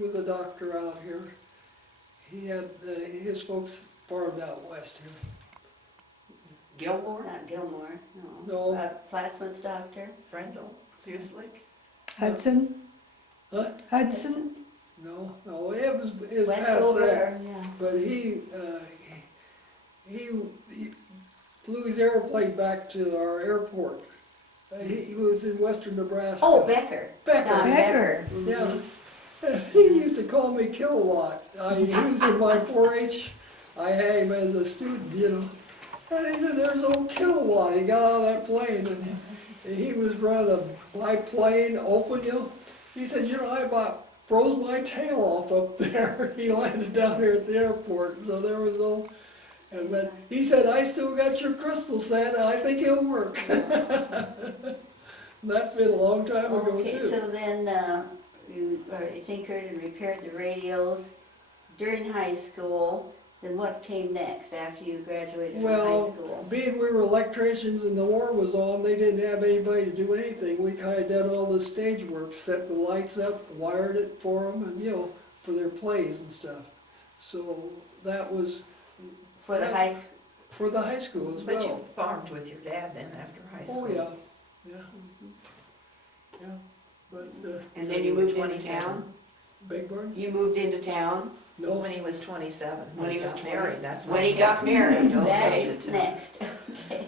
was a doctor out here. He had, his folks farmed out west here. Gilmore? Not Gilmore, no. No. Plattsmouth doctor. Brendel? Fuselick? Hudson? Huh? Hudson? No, it was past Westover, that. yeah. But he flew his airplane back to our airport. He was in western Nebraska. Oh, Becker. Becker. Don Becker. Yeah. He used to call me Kilowatt. He was in my 4-H. I had him as a student, you know. And he said, there's old Kilowatt. He got out of that plane and he was running a biplane, open, you know. He said, you know, I about froze my tail off up there. He landed down here at the airport. So there was old, and then he said, I still got your crystal set. I think it'll work. That's been a long time ago Okay, too. so then you tinkered and repaired the radios during high school. Then what came next after you graduated from high Well, school? being we were electricians and the war was on, they didn't have anybody to do anything. We kind of done all the stage work, set the lights up, wired it for them, and you know, for their plays and stuff. So that was For the high school? for the high school as But you well. farmed with your dad then after high school? Oh yeah, yeah, yeah. But And then you moved into 27. town? Big Barn? You moved into town No, When he was 27, when he was got married, 20? that's When he got married, okay. That's next.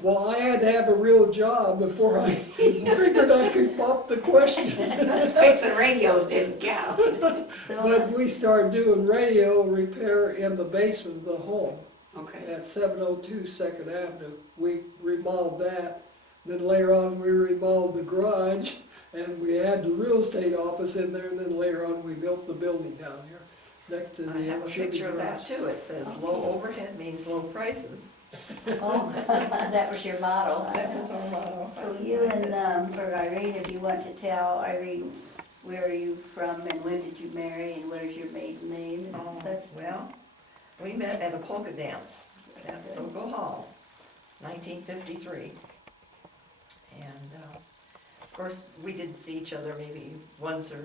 well, I had to have a real job before I figured I could pop the question. Fixing radios didn't count. So, But we started doing radio repair in the basement of the home Okay. at 702 Second Avenue. We remodeled that. Then later on, we remodeled the garage, and we had the real estate office in there, and then later on, we built the building down here next to I have the a Chevy picture of that garage. too. It says low overhead means low prices. oh, that was your model. huh? That was our motto. So you and, or Irene, if you want to tell Irene, where are you from and when did you marry and what is your maiden name and Oh, such? well, we met at a polka dance at Soco Hall, 1953. And, of course, we didn't see each other maybe once or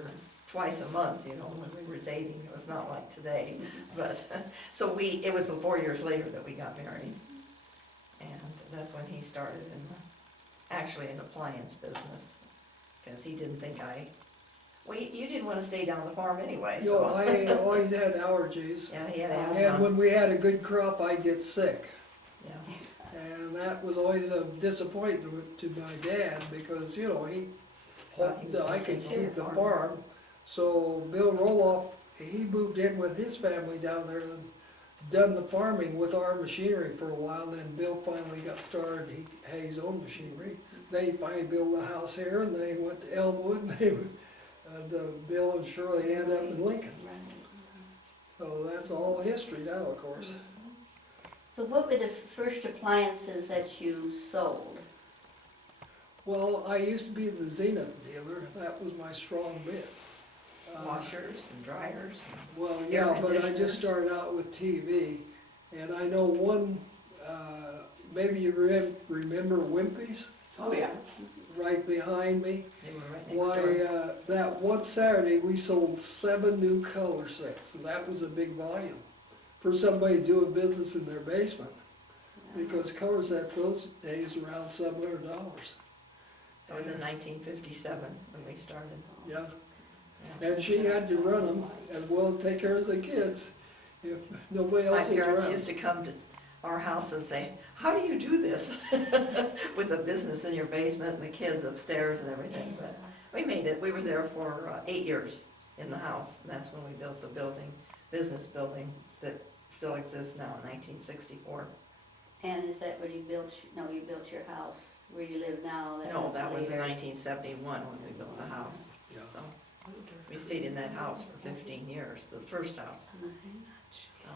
twice a month, you know, when we were dating. It was not like today. But, so it was 4 years later that we got married. And that's when he started actually an appliance business. Because he didn't think well, you didn't want to stay down the farm anyway, You know, so. I always had allergies, Yeah, he had and asthma. when we had a good crop, I'd get sick. Yeah. And that was always a disappointment to my dad, because, you know, he Thought he hoped was that I gonna could take care keep of the the farm. farm. So Bill Roloff, he moved in with his family down there and done the farming with our machinery for a while. Then Bill finally got started, he had his own machinery. They finally built a house here, and they went to Elmwood, and Bill and Shirley ended up in Lincoln. So that's all history now, of course. So what were the first appliances that you sold? Well, I used to be the Zenith dealer, that was my strong bit. Washers and dryers. Well, Air yeah, but I conditioners. just started out with TV, and I know one, maybe you remember Wimpy's, Oh, yeah. right behind me? They were right next Why, door. that one Saturday, we sold 7 new color sets, and that was a big volume for somebody doing business in their basement, because color sets those days were around $700. That was in 1957 when we started. Yeah, Yeah. and she had to run them as well as take care of the kids if nobody My else was parents around. used to come to our house and say, how do you do this? With a business in your basement and the kids upstairs and everything, but we made it. We were there for 8 years in the house, and that's when we built the building, business building that still exists now in 1964. And is that where you built, no, you built your house where you live now? No, that was in later. 1971 when we built the house. Yeah. So we stayed in that house for 15 years, the first house. Mhm. So,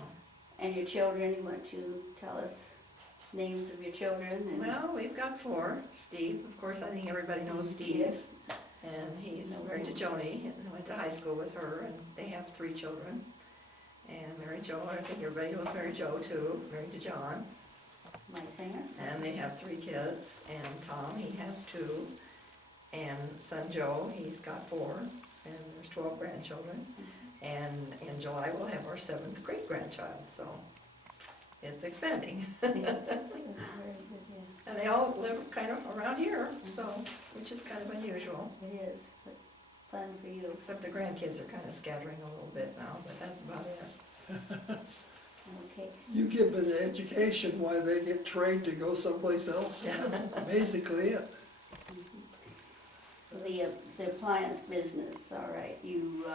And your children, you want to tell us names of your children? And well, we've got 4. Steve, of course, I think everybody knows Steve. Yes. And he's married to Joni and went to high school with her, and they have 3 children. And Mary Jo, I think everybody knows Mary Jo too, married to John. My singer? And they have 3 kids, and Tom, he has 2. And son Joe, he's got 4, and there's 12 grandchildren. And in July, we'll have our 7th great-grandchild, so it's expanding. Very good, yeah. And they all live kind of around here, so, which is kind of unusual. It is, but fun for you. Except the grandkids are kind of scattering a little bit now, but that's about it. Okay. You give them an education while they get trained to go someplace else. Basically it. The appliance business, all right, you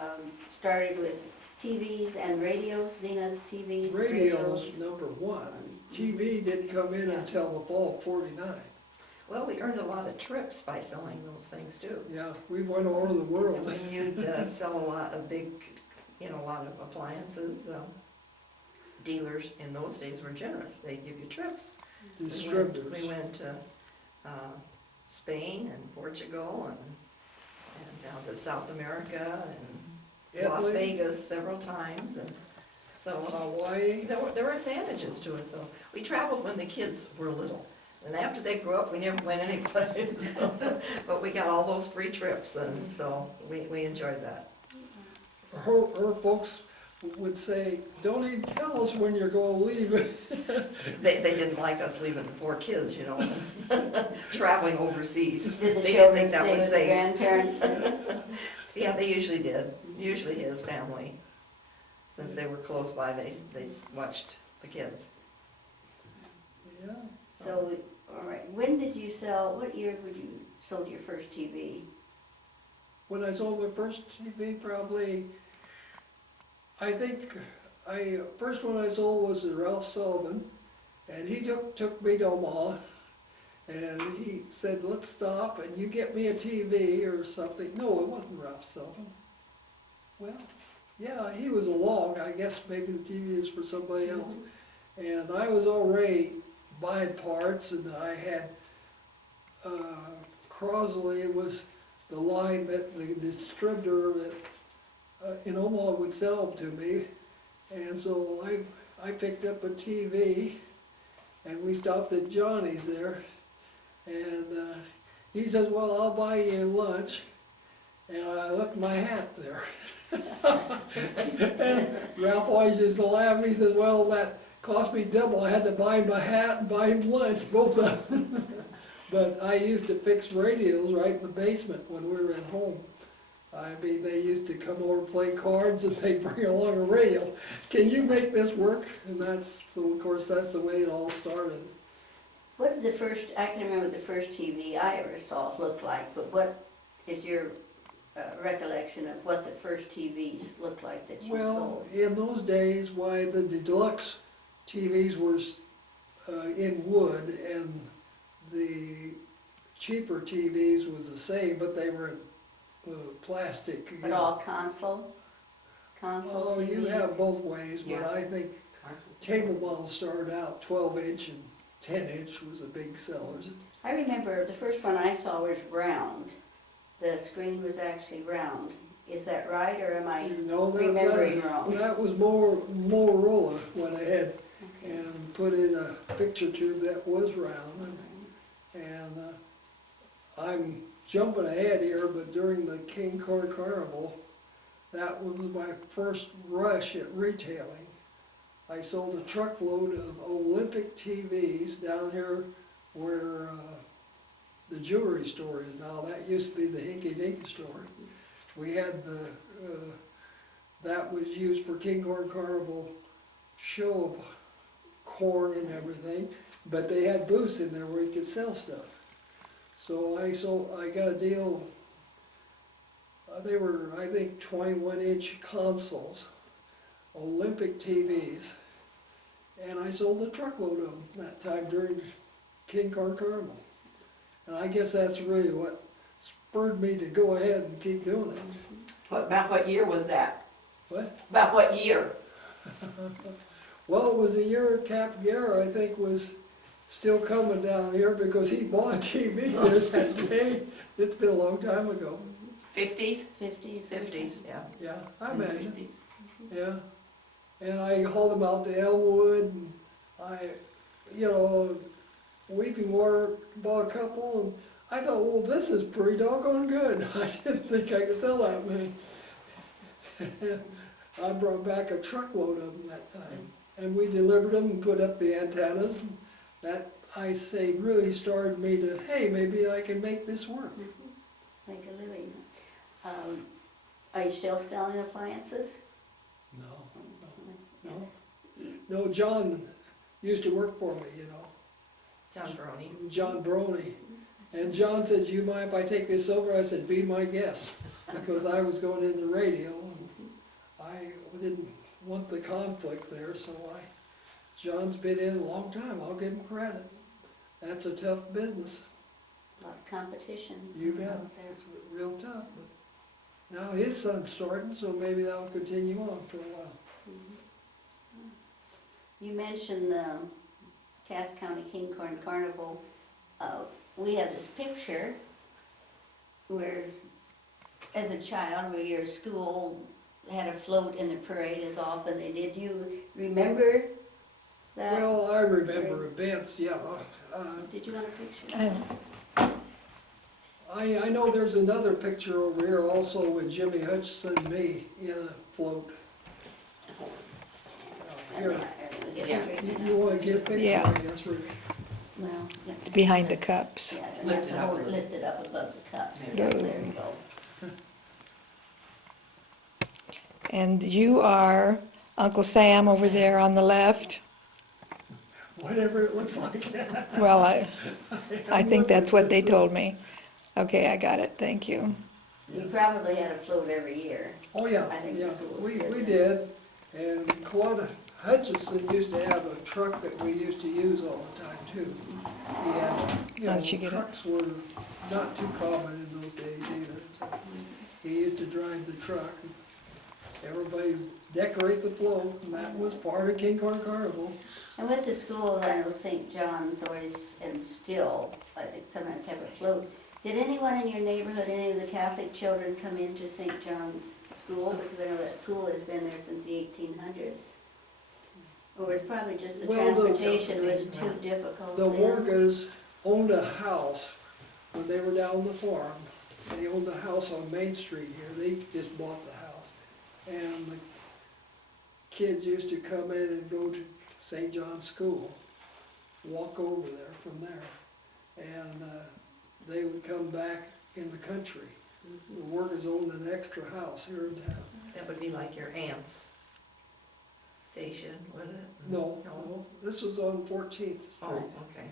started with TVs and radios, Zena's TVs, Radio's number one. TV didn't come in until the fall of '49. Well, we earned a lot of trips by selling those things too. Yeah, we went all over the world. When you'd sell a lot of big, a lot of appliances, dealers in those days were generous. They'd give you trips. Distributors. We went to Spain and Portugal and down to South America and Las Italy. Vegas several times, and so Hawaii. there were advantages to it. So we traveled when the kids were little, and after they grew up, we never went anyplace. But we got all those free trips, and so we enjoyed that. Her folks would say, don't even tell us when you're gonna leave. They didn't like us leaving the 4 kids, traveling overseas. Did the They didn't children think that stay was with the safe. grandparents? Yeah, they usually did. Usually his family, since they were close by, they watched the kids. Yeah. So, all right, when did you sell, what year would you sold your first TV? When I sold my first TV, probably, I think, first one I sold was to Ralph Sullivan, and he took me to Omaha, and he said, let's stop, and you get me a TV or something. No, it wasn't Ralph Sullivan. Well, yeah, he was along, I guess maybe the TV is for somebody else. And I was already buying parts, and I had, Crosley was the line that the distributor that in Omaha would sell them to me. And so I picked up a TV, and we stopped at Johnny's there. And he says, well, I'll buy you lunch. And I left my hat there. And Ralph always used to laugh. He says, well, that cost me double. I had to buy him a hat and buy him lunch, both of them. But I used to fix radios right in the basement when we were at home. I mean, they used to come over and play cards, and they'd bring along a radio. Can you make this work? And so of course, that's the way it all started. What did the first, I can remember the first TV I ever saw look like, but what is your recollection of what the first TVs looked like that you Well, sold? in those days, why the deluxe TVs were in wood, and the cheaper TVs was the same, but they were plastic. But all console Oh, TVs? you have both ways, but Yeah. I think table models started out 12-inch and 10-inch was the big sellers. I remember the first one I saw was round. The screen was actually round. Is that right, or am I No, remembering wrong? that was Motorola went ahead Okay. and put in a picture tube that was round. And I'm jumping ahead here, but during the King Car Carnival, that was my first rush at retailing. I sold a truckload of Olympic TVs down here where the jewelry store is now. That used to be the Hinky Dinky store. We had that was used for King Corn Carnival show of corn and everything, but they had booths in there where you could sell stuff. So I got a deal, they were, I think, 21-inch consoles, Olympic TVs, and I sold a truckload of them that time during King Corn Carnival. And I guess that's really what spurred me to go ahead and keep doing it. About what year was that? What? About what year? Well, it was the year Cap Guerra, I think, was still coming down here because he bought a TV there that day. It's been a long time ago. 50s? 50s? 50s, yeah. Yeah, I imagine. 50s. Yeah. And I hauled him out to Elmwood, and Weeping Water bought a couple, and I thought, well, this is pretty doggone good. I didn't think I could sell that many. I brought back a truckload of them that time. And we delivered them and put up the antennas. And that, I say, really started me to, hey, maybe I can make this work. Make a living. Are you still selling appliances? No, no. No, John used to work for me, you know, John Brony. John Brony. And John said, you mind if I take this over? I said, be my guest, because I was going into radio, and I didn't want the conflict there, so John's been in a long time, I'll give him credit. That's a tough business, A lot of competition. you bet, out there. it's real tough, but now his son's starting, so maybe that'll continue on for a while. You mentioned the Cass County King Corn Carnival. We have this picture where, as a child, where your school had a float in the parade as often they did. You remember that? Well, I remember events, yeah. Did you want a picture? I know there's another picture over here also with Jimmy Hutchison and me in a float. Here, you wanna get a picture, Yeah. I guess, Ruby? Well, yeah. It's behind the cups. Yeah, you have to hold it lifted up above the cups. No. There you go. And you are Uncle Sam over there on the left. Whatever it looks like. Well, I think that's what they told me. Okay, I got it, thank you. You probably had a float every year. Oh, yeah, I think yeah, the schools we did. did, and Claude Hutchison used to have a truck that we used to use all the time too. He had, you How know, did you get it? trucks were not too common in those days either, so he used to drive the truck. Everybody would decorate the float, and that was part of King Corn Carnival. And with the schools, I know St. John's always, and still, I think sometimes have a float. Did anyone in your neighborhood, any of the Catholic children come into St. John's school? Because I know that school has been there since the 1800s. Or it's probably just the Well, the- transportation was too difficult The then? Wargas owned a house when they were down the farm. They owned a house on Main Street here, they just bought the house. And the kids used to come in and go to St. John's School, walk over there from there. And they would come back in the country. The Wargas owned an extra house here in town. That would be like your aunt's station, would it? No, this was on 14th Street. Oh, okay.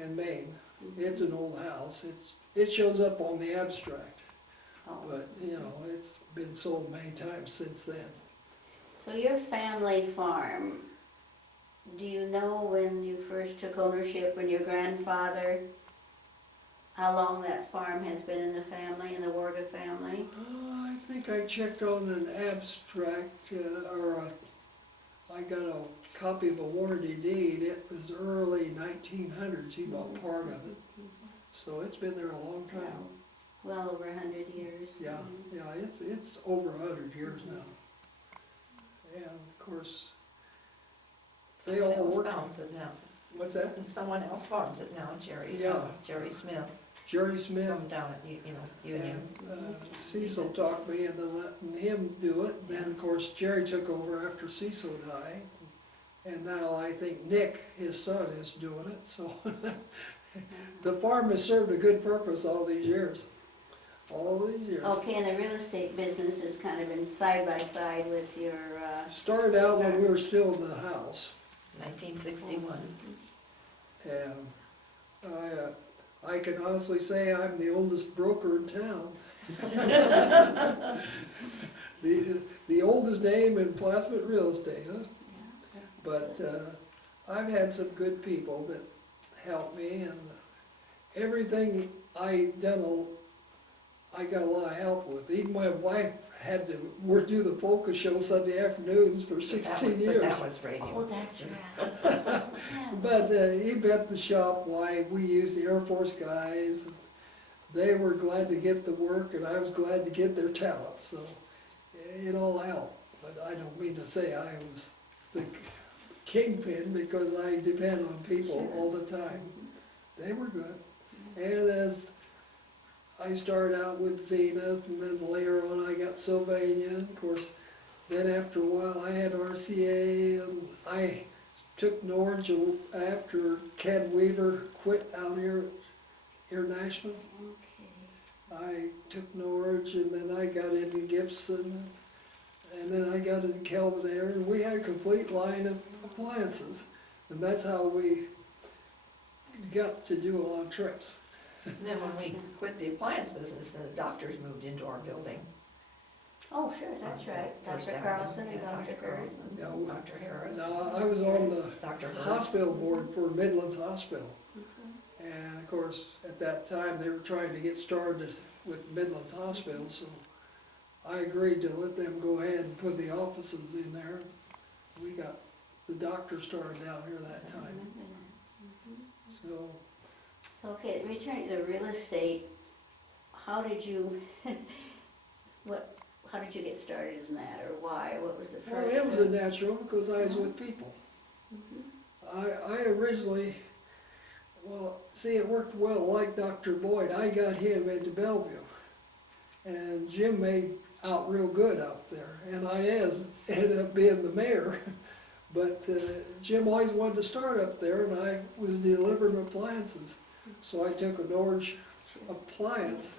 And Maine. It's an old house. It shows up on the abstract, Oh. but, you know, it's been sold many times since then. So your family farm, do you know when you first took ownership, when your grandfather, how long that farm has been in the family, in the Warga family? I think I checked on an abstract, I got a copy of a warranty deed. It was early 1900s. He bought part of it. So it's been there a long time. Well over 100 years. Yeah, yeah, it's over 100 years now. And of course, they Someone all else work. farms it now. What's that? Someone else farms it now, Jerry. Yeah. Jerry Smith, Jerry Smith. from down at, Union. And Cecil talked me into letting him do it. Then, of course, Jerry took over after Cecil died. And now I think Nick, his son, is doing it, so. The farm has served a good purpose all these years. All these years. Okay, and the real estate business has kind of been side by side with your, Started out when we were still in the house. 1961. And I can honestly say I'm the oldest broker in town. The oldest name in plasma real estate, huh? But I've had some good people that helped me, and everything I done, I got a lot of help with. Even my wife had to work, do the Focus Show Sunday afternoons for 16 But years. that was radio. oh, that's right. But he bet the shop why we used the Air Force guys. They were glad to get the work, and I was glad to get their talent, so it all helped. But I don't mean to say I was the kingpin, because I depend on people all the time. They were good. And as I started out with Zenith, and then later on I got Sylvania. Of course, then after a while, I had RCA, and I took Norwich after Ken Weaver quit out here at International. Okay. I took Norwich, and then I got into Gibson, and then I got into Kelvin Air, and we had a complete line of appliances. And that's how we got to do a lot of trips. And then when we quit the appliance business, then the doctors moved into our building. Oh, sure, that's right. First Dr. Avenue. Carlson and Yeah, Dr. Hurd. Carlson, Yeah, Dr. Harris. Now, I was on the Dr. Hurd. hospital board for Midlands Hospital. Mhm. And of course, at that time, they were trying to get started with Midlands Hospital, so I agreed to let them go ahead and put the offices in there. We got the doctor started down here that I time, remember that. Mhm. so. So, okay, returning to the real estate, how did you, how did you get started in that, or why? What was the Well, first? it was a natural because I was with people. Mhm. I originally, well, see, it worked well like Dr. Boyd. I got him into Bellevue. And Jim made out real good out there. And ended up being the mayor. But Jim always wanted to start up there, and I was delivering appliances. So I took a Norwich appliance.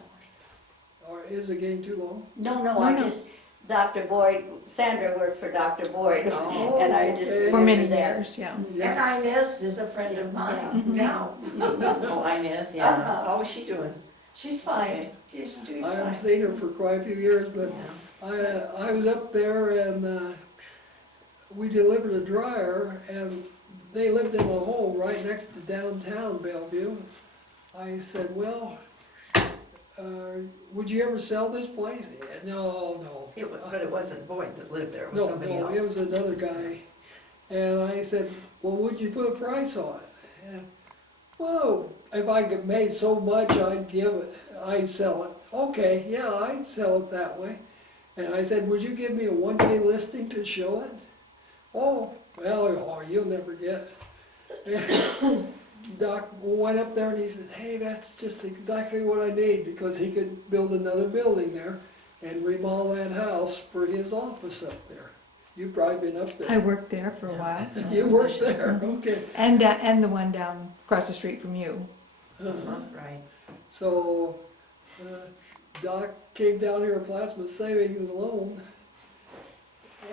Or is the game too long? No, no, No, I no. just, Dr. Boyd, Sandra worked for Dr. Boyd, Oh, and I just okay. For many remembered that. years, yeah. Yeah. And Inez is a friend of mine now. Oh, Inez, yeah. Uh-huh. How is she doing? She's fine. Okay. She's doing I haven't fine. seen her for quite a few years, but Yeah. I was up there and we delivered a dryer, and they lived in a home right next to downtown Bellevue. I said, well, would you ever sell this place? No. But it wasn't Boyd that lived there, it was No, somebody no, else. it was another guy. And I said, well, would you put a price on it? And, whoa, if I could make so much, I'd sell it. Okay, yeah, I'd sell it that way. And I said, would you give me a one-day listing to show it? Oh, well, you'll never get it. And Doc went up there and he said, hey, that's just exactly what I need, because he could build another building there and remodel that house for his office up there. You've probably been up I there. worked there for a while. You worked there, okay. And the one down across the street from you. Uh-huh. Right. So, Doc came down here at Plasma Savings and Loan,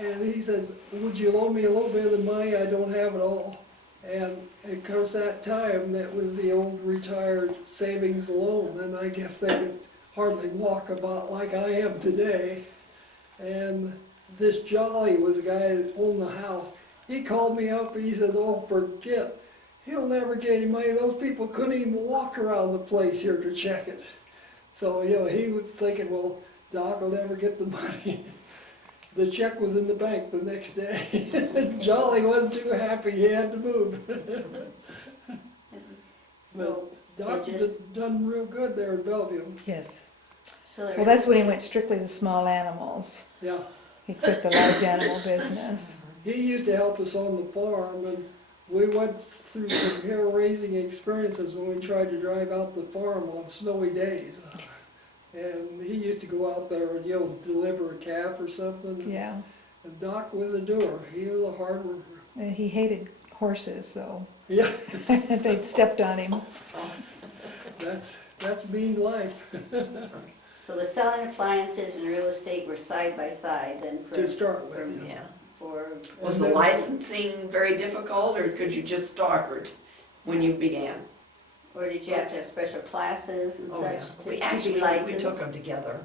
and he said, would you loan me a little bit of the money? I don't have it all. And of course, that time, that was the old retired savings loan, and I guess they could hardly walk about like I am today. And this Jolly was the guy that owned the house. He called me up and he says, oh, forget, he'll never get any money. Those people couldn't even walk around the place here to check it. So, he was thinking, well, Doc will never get the money. The check was in the bank the next day. Jolly wasn't too happy, he had to move. So, But Doc it has just- done real good there in Bellevue. Yes. so the Well, real that's when he estate- went strictly to small animals. Yeah, He quit the large animal business. he used to help us on the farm, and we went through some hair-raising experiences when we tried to drive out the farm on snowy days. And he used to go out there and, deliver a calf or something. Yeah. And Doc was a doer, he was a hard worker. He hated horses, though. Yeah, They'd stepped on him. that's mean life, So the selling appliances and real estate were side by side then for. to start with. for- Yeah. For, Was the licensing very difficult, or could you just start when you began? or did you have to have special classes and Oh, yeah. such We to actually, be we licensed? took them together,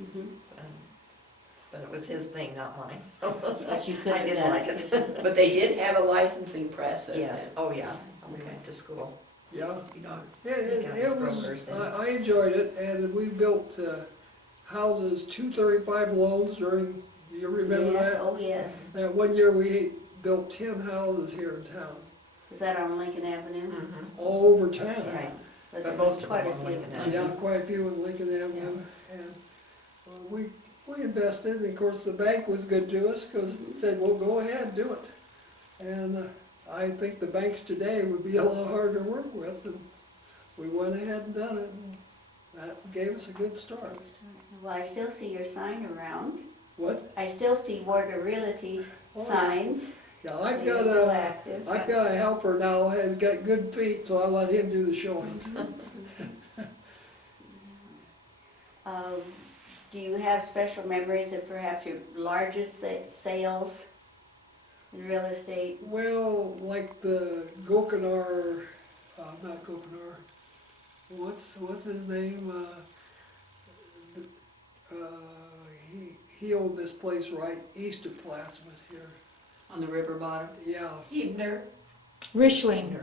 Mhm. but it was his thing, not mine. But you could I have didn't done like it. it. But they did have a licensing process Yes, then. oh, yeah, we Okay. went to school. Yeah, You know, yeah, it Yeah, it it's was, brokers and- I enjoyed it, and we built houses, 235 loans during, you remember Yes, that? oh, yes. That one year we built 10 houses here in town, Is that on Lincoln Avenue? Mhm. all over town. Right. But But there most was of quite them a on few. Lincoln Avenue. Yeah, quite a few in Lincoln Avenue, and we invested, and of course, the bank was good to us, because it said, well, go ahead, do it. And I think the banks today would be a lot harder to work with, and we went ahead and done it, and that gave us a good start. Well, I still see your sign around. What? I still see Warga Realty Oh, yeah. signs. Yeah, I've You're got still a, active. I've got a helper now, has got good feet, so I let him do the showings. Um, Do you have special memories of perhaps your largest sales in real estate? Well, like the Gokinar, not Gokinar, what's his name? He owned this place right east of Plattsmouth here. On the river bottom. Yeah, Hebner. Rishling.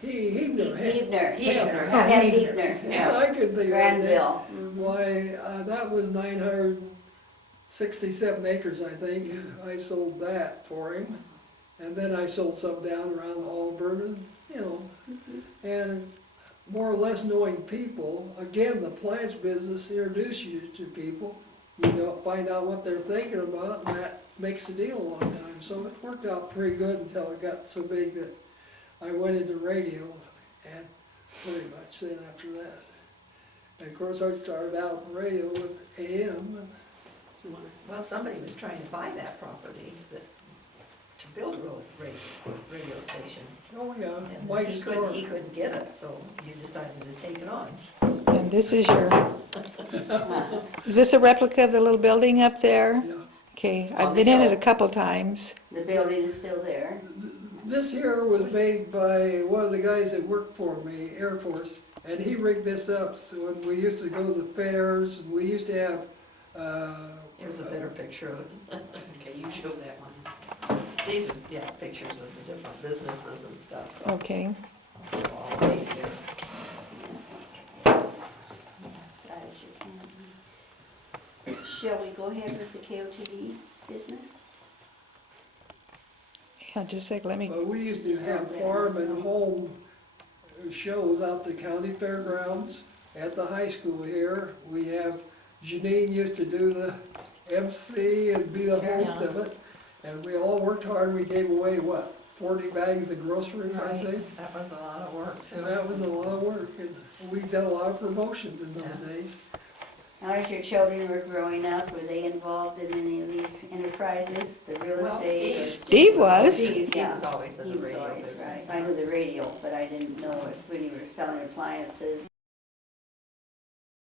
he never had. Hebner. Hebner. Oh, Ed Hebner. Hebner. Yeah, I could think of that. Granville. Why, that was 967 acres, I think. I sold that for him. And then I sold some down around Auburn and, you know, and more or less knowing people. Again, the plants business introduces you to people. You know, find out what they're thinking about, and that makes the deal a long time. So it worked out pretty good until it got so big that I went into radio, and pretty much then after that. And of course, I started out in radio with AM, and Well, somebody was trying to buy that property to build a radio station. oh yeah, And Mike he Starr. couldn't get it, so you decided to take it on. And this is your, is this a replica of the little building up there? Yeah. Okay, On I've the been in it a hill. couple times. The building is still there. This here was made by one of the guys that worked for me, Air Force, and he rigged this up. So when we used to go to the fairs, and we used to have, Here's a better picture of it. Okay, you show that one. These are, yeah, pictures of the different businesses and stuff, so Okay. they're all laid there. As you can. Shall we go ahead with the KOTD business? Yeah, just a sec, let me, well, we used to have farm and home shows out the county fairgrounds, at the high school here. We have, Janine used to do the MC and be the host of it. And we all worked hard. We gave away, what, 40 bags of groceries, I think? That was a lot of work, too. And that was a lot of work, and we did a lot of promotions in those days. Now, as your children were growing up, were they involved in any of these enterprises, the real Well, estate? Steve was. Steve, He yeah. was always in He the was radio always, business. right. I knew the radio, but I didn't know if when you were selling appliances,